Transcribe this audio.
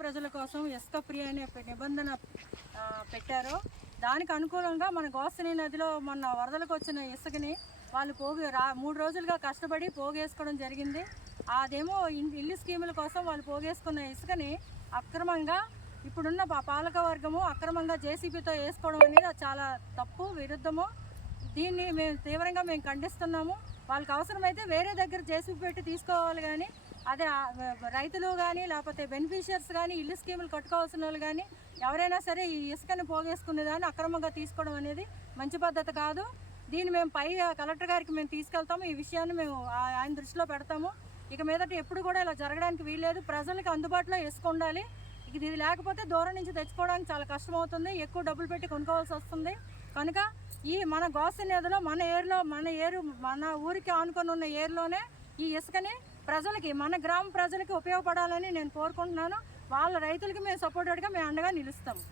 ప్రజల కోసం ఇసుక ఫ్రీ అనే నిబంధన పెట్టారు. దానికి అనుకూలంగా మన గోస్తని నదిలో మొన్న వరదలకు వచ్చిన ఇసుకని వాళ్ళు 3 రోజులుగా కష్టపడి పోగేసుకోవడం జరిగింది. అదేమో ఇల్లు స్కీముల కోసం వాళ్ళు పోగేసుకున్న ఇసుకని అక్రమంగా ఇప్పుడున్న పాలక వర్గము అక్రమంగా జేసీబీతో వేసుకోవడం అనేది చాలా తప్పు, విరుద్ధము. దీన్ని తీవ్రంగా మేము ఖండిస్తున్నాము. వాళ్ళకి అవసరమైతే వేరే దగ్గర జేసీబీ పెట్టి తీసుకోవాలి, కానీ అదే రైతులు కానీ లేకపోతే బెనిఫిషియర్స్ కానీ ఇల్లు స్కీములు కట్టుకోవాల్సిన వాళ్ళు కానీ ఎవరైనా సరే ఈ ఇసుకని పోగేసుకునేదాన్ని అక్రమంగా తీసుకోవడం అనేది మంచి పద్ధతి కాదు. దీన్ని మేము కలెక్టర్ గారికి మేము తీసుకెళ్తాము. ఈ విషయాన్ని మేము ఆయన దృష్టిలో పెడతాము. ఇక మీదట ఎప్పుడు కూడా ఇలా జరగడానికి వీల్లేదు. ప్రజలకు అందుబాటులో ఇసుక ఉండాలి. ఇది లేకపోతే దూరం నుంచి తెచ్చుకోవడానికి చాలా కష్టమవుతుంది, ఎక్కువ డబ్బులు పెట్టి కొనుక్కోవాల్సి వస్తుంది. కనుక మన గోస్తని నదిలో మన ఊరికి ఆనుకొని ఉన్న ఏరులోనే ఈ ఇసుకని ప్రజలకి, మన గ్రామ ప్రజలకి ఉపయోగపడాలని నేను కోరుకుంటున్నాను. వాళ్ళ రైతులకి మేము సపోర్టెడ్గా మేము అండగా నిలుస్తాము.